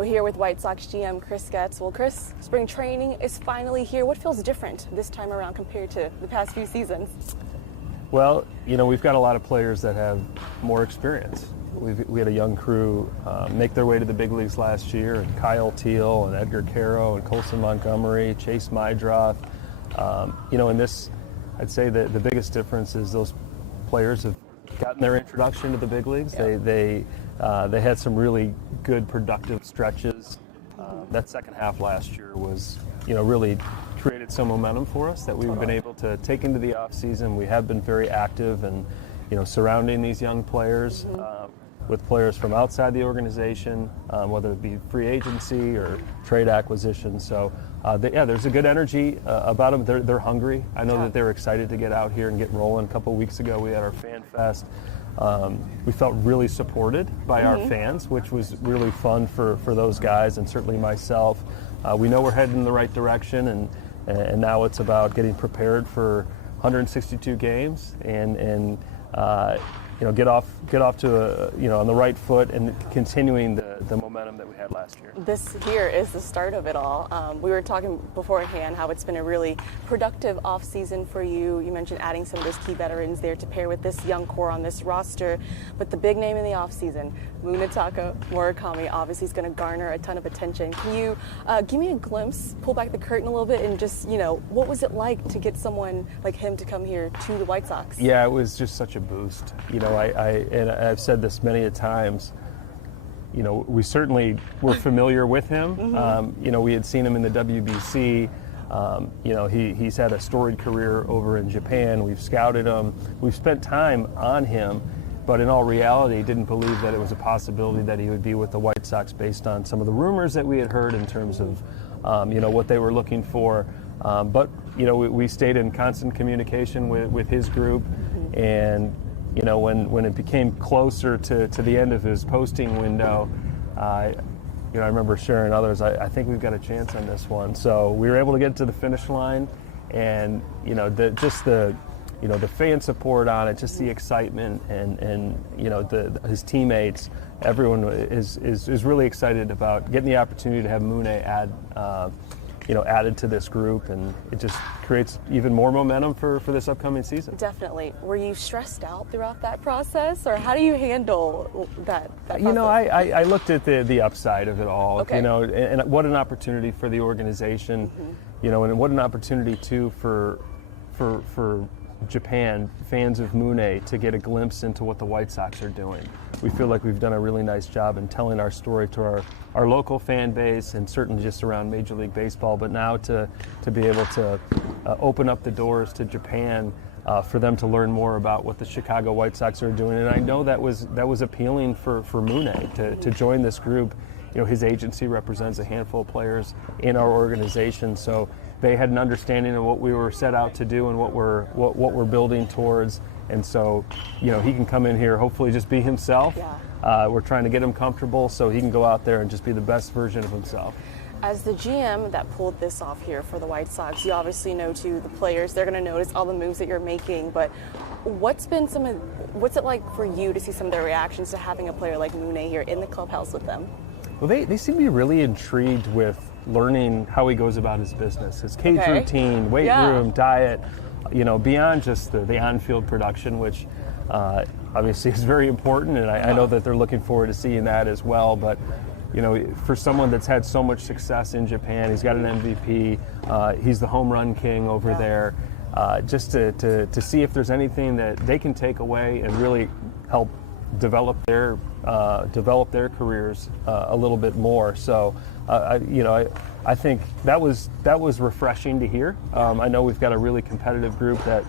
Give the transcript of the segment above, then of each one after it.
We're here with White Sox GM Chris Getz. Well, Chris, spring training is finally here. What feels different this time around compared to the past few seasons? Well, we've got a lot of players that have more experience. We had a young crew make their way to the big leagues last year, and Kyle Teal and Edgar Caro and Colson Montgomery, Chase Mydroth. In this, I'd say that the biggest difference is those players have gotten their introduction to the big leagues. Yep. They had some really good, productive stretches. That second half last year was, really created some momentum for us that we've been able to take into the off season. We have been very active and, surrounding these young players with players from outside the organization, whether it be free agency or trade acquisition. So, there's a good energy about them. They're hungry. I know that they're excited to get out here and get rolling. A couple of weeks ago, we had our Fan Fest. We felt really supported by our fans, which was really fun for those guys and certainly myself. We know we're heading in the right direction, and now it's about getting prepared for 162 games and get off to on the right foot and continuing the momentum that we had last year. This here is the start of it all. We were talking beforehand how it's been a really productive off season for you. You mentioned adding some of those key veterans there to pair with this young core on this roster. But the big name in the off season, Munetaka, Murakami, obviously is going to garner a ton of attention. Can you give me a glimpse, pull back the curtain a little bit, and just what was it like to get someone like him to come here to the White Sox? Yeah, it was just such a boost. I've said this many a times. We certainly were familiar with him. We had seen him in the WBC. He's had a storied career over in Japan. We've scouted him. We've spent time on him, but in all reality, didn't believe that it was a possibility that he would be with the White Sox based on some of the rumors that we had heard in terms of, what they were looking for. But we stayed in constant communication with his group, and when it became closer to the end of his posting window, I remember sharing others. I think we've got a chance on this one. So we were able to get to the finish line, and the fan support on it, just the excitement, and his teammates, everyone is really excited about getting the opportunity to have Mune added to this group, and it just creates even more momentum for this upcoming season. Definitely. Were you stressed out throughout that process, or how do you handle that process? I looked at the upside of it all. Okay. And what an opportunity for the organization, and what an opportunity too for Japan, fans of Mune, to get a glimpse into what the White Sox are doing. We feel like we've done a really nice job in telling our story to our local fan base, and certainly just around Major League Baseball, but now to be able to open up the doors to Japan for them to learn more about what the Chicago White Sox are doing. And I know that was appealing for Mune to join this group. His agency represents a handful of players in our organization, so they had an understanding of what we were set out to do and what we're building towards. And so, he can come in here, hopefully just be himself. Yeah. We're trying to get him comfortable so he can go out there and just be the best version of himself. As the GM that pulled this off here for the White Sox, you obviously know too the players. They're going to notice all the moves that you're making. But what's it like for you to see some of their reactions to having a player like Mune here in the clubhouse with them? Well, they seem to be really intrigued with learning how he goes about his business, his cage routine, weight room, diet, beyond just the on-field production, which obviously is very important, and I know that they're looking forward to seeing that as well. But for someone that's had so much success in Japan, he's got an MVP, he's the home run king over there. Just to see if there's anything that they can take away and really help develop their careers a little bit more. So I think that was refreshing to hear. I know we've got a really competitive group that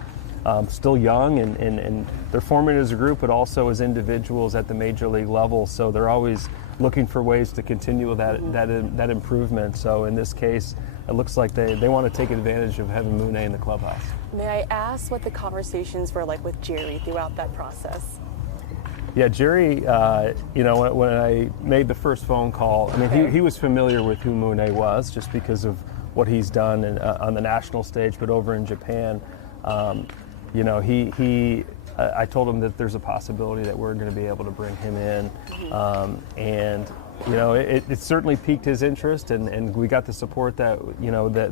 still young, and they're forming as a group, but also as individuals at the major league level. So they're always looking for ways to continue that improvement. So in this case, it looks like they want to take advantage of having Mune in the clubhouse. May I ask what the conversations were like with Jerry throughout that process? Yeah, Jerry, when I made the first phone call, he was familiar with who Mune was just because of what he's done on the national stage, but over in Japan, I told him that there's a possibility that we're going to be able to bring him in, and it certainly piqued his interest, and we got the support that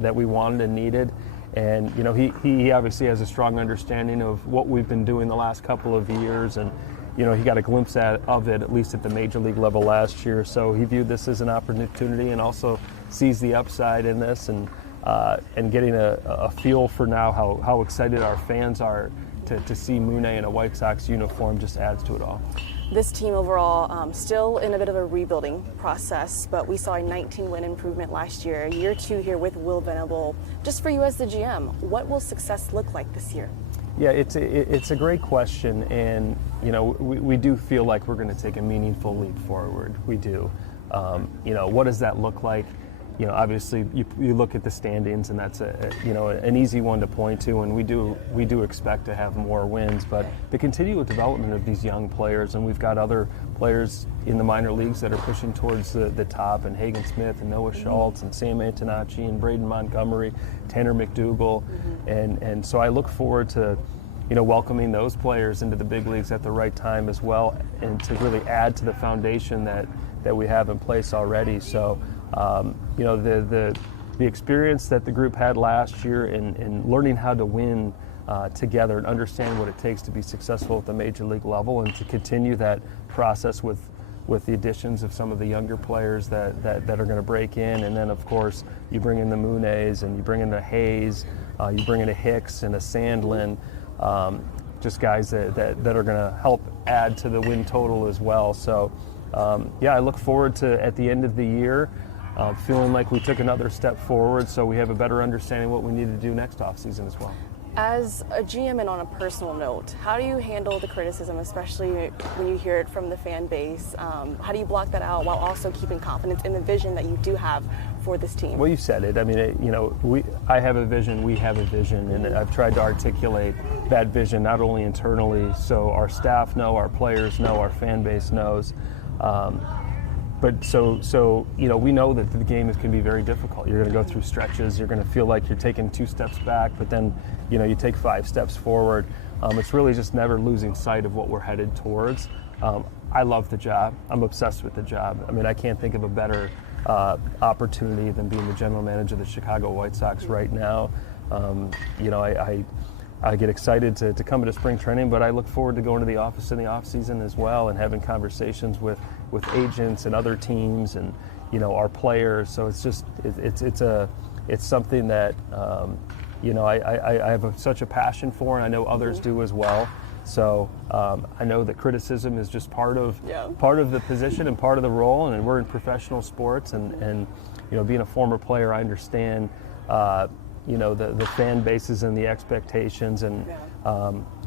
that we wanted and needed. And he obviously has a strong understanding of what we've been doing the last couple of years, and he got a glimpse of it at least at the major league level last year. So he viewed this as an opportunity, and also sees the upside in this, and getting a feel for now how excited our fans are to see Mune in a White Sox uniform just adds to it all. This team overall still in a bit of a rebuilding process, but we saw a 19-win improvement last year. Year 2 here with Will Venable. Just for you as the GM, what will success look like this year? Yeah, it's a great question, and we do feel like we're going to take a meaningful leap forward. We do. What does that look like? Obviously you look at the standings, and that's an easy one to point to, and we do expect to have more wins, but the continual development of these young players, and we've got other players in the minor leagues that are pushing towards the top, and Hagen Smith and Noah Schultz and Sam Antonacci and Braden Montgomery, Tanner McDougal, and so I look forward to welcoming those players into the big leagues at the right time as well, and to really add to the foundation that we have in place already. So the experience that the group had last year in learning how to win together and understand what it takes to be successful at the major league level, and to continue that process with the additions of some of the younger players that are going to break in. And then of course you bring in the Munes, and you bring in the Hayes, you bring in a Hicks and a Sandlin, just guys that are going to help add to the win total as well. So I look forward to, at the end of the year, feeling like we took another step forward, so we have a better understanding of what we need to do next offseason as well. As a GM, and on a personal note, how do you handle the criticism, especially when you hear it from the fan base? How do you block that out while also keeping confidence in the vision that you do have for this team? Well, you said it. I mean, I have a vision, we have a vision, and I've tried to articulate that vision not only internally, so our staff know, our players know, our fan base knows. But so we know that the game can be very difficult. You're going to go through stretches. You're going to feel like you're taking 2 steps back, but then you take 5 steps forward. It's really just never losing sight of what we're headed towards. I love the job. I'm obsessed with the job. I mean, I can't think of a better opportunity than being the general manager of the Chicago White Sox right now. I get excited to come into spring training, but I look forward to going to the office in the off season as well, and having conversations with agents and other teams, and our players. So it's just it's something that I have such a passion for, and I know others do as well. So I know that criticism is just part of the position and part of the role, and we're in professional sports, and being a former player, I understand the fan bases and the expectations, and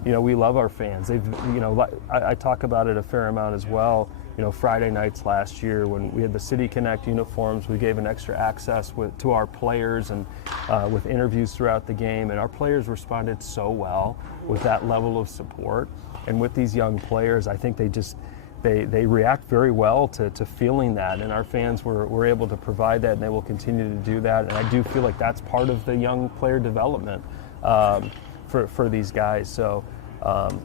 we love our fans. I talk about it a fair amount as well. Friday nights last year when we had the City Connect uniforms, we gave an extra access to our players, and with interviews throughout the game, and our players responded so well with that level of support. And with these young players, I think they react very well to feeling that, and our fans were able to provide that, and they will continue to do that. And I do feel like that's part of the young player development for these guys. So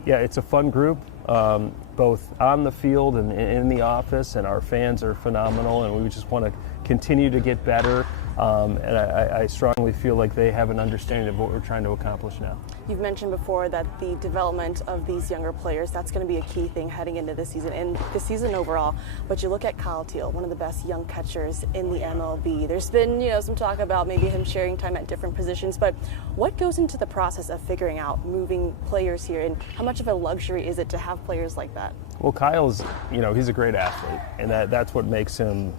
it's a fun group, both on the field and in the office, and our fans are phenomenal, and we just want to continue to get better. And I strongly feel like they have an understanding of what we're trying to accomplish now. You've mentioned before that the development of these younger players, that's going to be a key thing heading into this season and the season overall. But you look at Kyle Teal, one of the best young catchers in the MLB. There's been, some talk about maybe him sharing time at different positions, but what goes into the process of figuring out moving players here, and how much of a luxury is it to have players like that? Well, Kyle's, he's a great athlete, and that's what makes him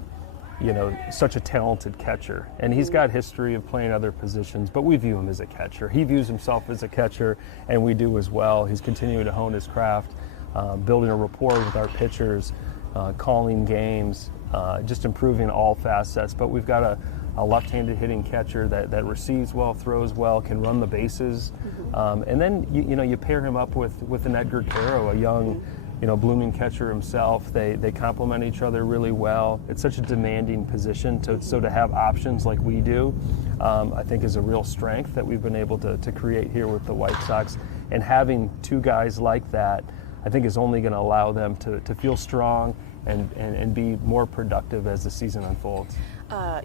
such a talented catcher. And he's got history of playing other positions, but we view him as a catcher. He views himself as a catcher, and we do as well. He's continuing to hone his craft, building a rapport with our pitchers, calling games, just improving all facets. But we've got a left-handed hitting catcher that receives well, throws well, can run the bases. And then, you pair him up with an Edgar Caro, a young, blooming catcher himself. They complement each other really well. It's such a demanding position, so to have options like we do, I think is a real strength that we've been able to create here with the White Sox. And having 2 guys like that, I think, is only going to allow them to feel strong and be more productive as the season unfolds.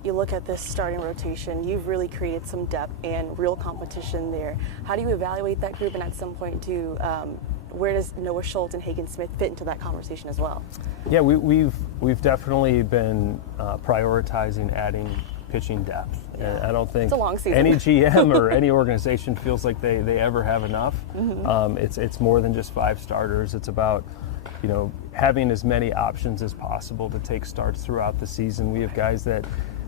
You look at this starting rotation, you've really created some depth and real competition there. How do you evaluate that group, and at some point too, where does Noah Schultz and Hagen Smith fit into that conversation as well? Yeah, we've definitely been prioritizing adding pitching depth. Yeah. And I don't think it's a long season. any GM or any organization feels like they ever have enough. It's more than just 5 starters. It's about having as many options as possible to take starts throughout the season. We have guys that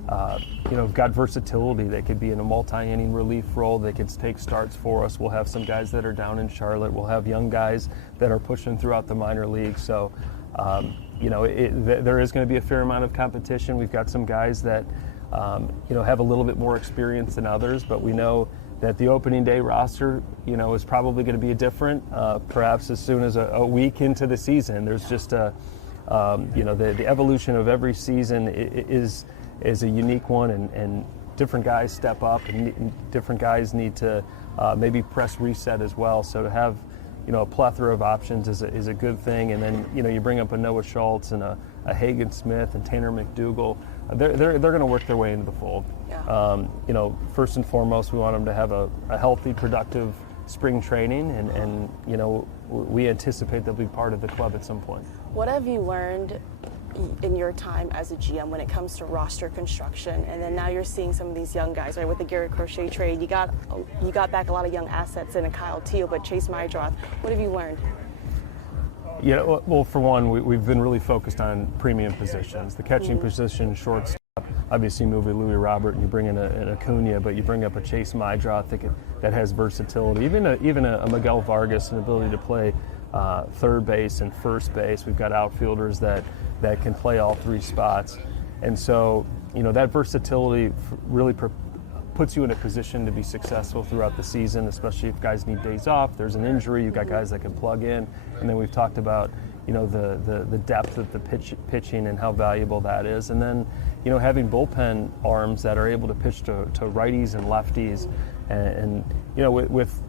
have got versatility. They could be in a multi-inning relief role. They could take starts for us. We'll have some guys that are down in Charlotte. We'll have young guys that are pushing throughout the minor leagues. So, there is going to be a fair amount of competition. We've got some guys that have a little bit more experience than others, but we know that the opening day roster, is probably going to be different, perhaps as soon as a week into the season. There's just the evolution of every season is a unique one, and different guys step up, and different guys need to maybe press reset as well. So to have, a plethora of options is a good thing. And then, you bring up a Noah Schultz and a Hagen Smith and Tanner McDougal. They're going to work their way into the fold. Yeah. First and foremost, we want them to have a healthy, productive spring training, and we anticipate they'll be part of the club at some point. What have you learned in your time as a GM when it comes to roster construction? And then now you're seeing some of these young guys, right? With the Garrett Crochet trade, you got back a lot of young assets in a Kyle Teal, but Chase Mydroth. What have you learned? Yeah, well, for one, we've been really focused on premium positions. The catching position, shortstop, obviously move a Louis Robert and you bring in an Acuna, but you bring up a Chase Mydroth that has versatility. Even a Miguel Vargas, an ability to play third base and first base. We've got outfielders that can play all 3 spots. And so, that versatility really puts you in a position to be successful throughout the season, especially if guys need days off. There's an injury, you've got guys that can plug in. And then we've talked about, the depth of the pitching and how valuable that is. And then, having bullpen arms that are able to pitch to righties and lefties. And with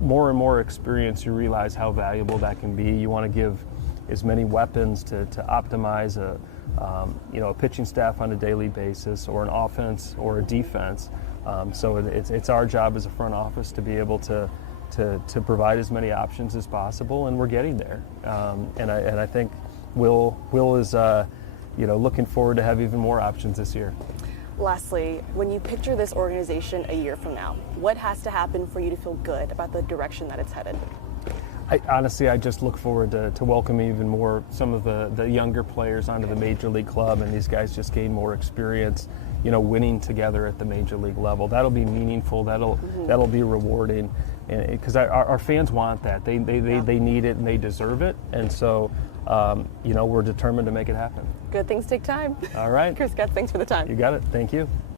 more and more experience, you realize how valuable that can be. You want to give as many weapons to optimize a pitching staff on a daily basis, or an offense or a defense. So it's our job as a front office to be able to provide as many options as possible, and we're getting there. And I think Will is looking forward to have even more options this year. Lastly, when you picture this organization a year from now, what has to happen for you to feel good about the direction that it's headed? I just look forward to welcoming even more some of the younger players onto the Major League club, and these guys just gain more experience, winning together at the Major League level. That'll be meaningful. That'll be rewarding, because our fans want that. They need it and they deserve it. And so, we're determined to make it happen. Good things take time. All right. Chris Getz, thanks for the time. You got it. Thank you.